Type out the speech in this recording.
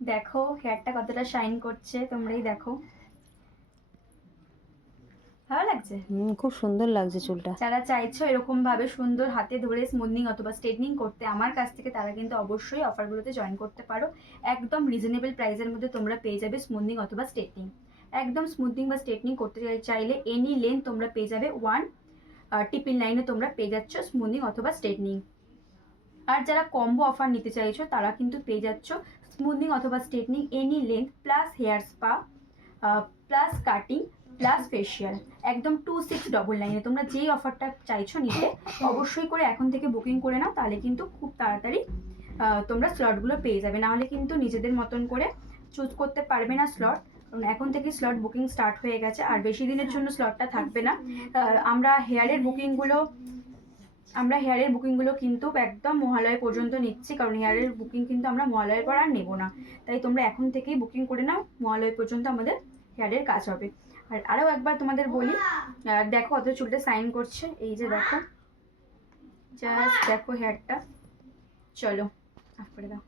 দেখো হেয়ারটা কতটা শাইন করছে, তোমরাই দেখো। ভালো লাগছে? খুব সুন্দর লাগছে চুলটা। যারা চাইছো এরকম ভাবে সুন্দর হাতে ধরে স্মুথনিং অথবা স্ট্রেটনিং করতে আমার কাছ থেকে, তারা কিন্তু অবশ্যই অফারগুলোতে জয়েন করতে পারো। একদম রিজনেবল প্রাইসের মধ্যে তোমরা পেয়ে যাবে স্মুথনিং অথবা স্ট্রেটনিং। একদম স্মুথনিং বা স্ট্রেটনিং করতে চাইলে এনি লেন্থ তোমরা পেয়ে যাবে 1,999-এ তোমরা পেয়ে যাচ্ছ স্মুথনিং অথবা স্ট্রেটনিং। আর যারা কম্বো অফার নিতে চাইছো তারা কিন্তু পেয়ে যাচ্ছ স্মুথনিং অথবা straightening any length plus hair spa plus cutting plus facial, একদম 2699-এ। তোমরা যেই অফারটা চাইছো নিতে অবশ্যই করে এখন থেকে বুকিং করে নাও, তাহলে কিন্তু খুব তাড়াতাড়ি তোমরা স্লটগুলো পেয়ে যাবে। নাহলে কিন্তু নিজেদের মতন করে চুজ করতে পারবে না স্লট, কারণ এখন থেকে স্লট বুকিং স্টার্ট হয়ে গেছে আর বেশি দিনের জন্য স্লটটা থাকবে না। আমরা হেয়ারের বুকিংগুলো কিন্তু একদম মহালয়া পর্যন্ত নিচ্ছি, কারণ হেয়ারের বুকিং কিন্তু আমরা মহালয়ার পর আর নেবো না। তাই তোমরা এখন থেকেই বুকিং করে নাও, মহালয়া পর্যন্ত আমাদের হেয়ারের কাজ হবে। আর আরও একবার তোমাদের বলি, দেখো কত চুলটা সাইন করছে, এই যে দেখো, জাস্ট দেখো হেয়ারটা। চলো অফ করে দাও।